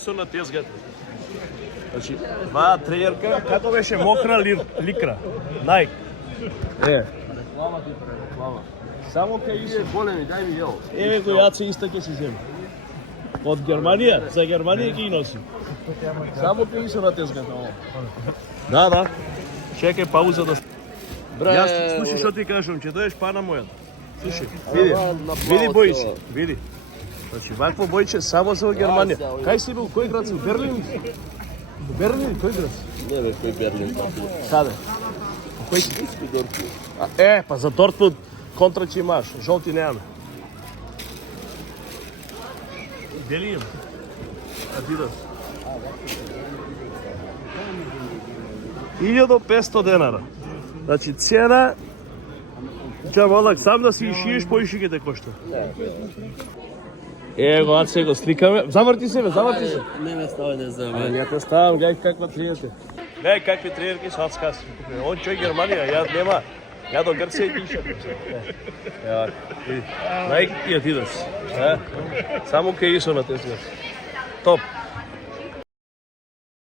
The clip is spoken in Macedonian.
Со на тезгата. Значи, ваа трејерка, како беше мокра ликра. Најк. Реклама. Само кај исе големи, дај ми јел. Еве го јаце иста ќе си земе. Од Германија, за Германија ќе ги носи. Само кај исе на тезгата ово. Да. Чекај пауза да... Јас слушай што ти кажам, ќе доеш пана моја. Слушай, види бојче, види. Значи, вакво бојче само за Германија. Кај си бил, кој град си? Берлин? Берлин, кој град си? Не бе, кој Берлин? Каде? Кој си? Дортмунд. Па за Дортмунд контра ќе имаш, жолти немаме. Дели им? Адидас. 1500 денара. Значи, цена... Джамалак, сам да си и шиеш, поише ќе те кошта. Го, аз се го сликаме. Заврти се, бе, заврти се. Не ме ставај, не знам. Ја те ставам, гледај каква триерка. Гледај какви триерки со ацкаси. Он чој Германија, ја нема. Ја до Грција и тиша. Ја, види. Најк и Адидас. Само кај Исо на тези. Топ.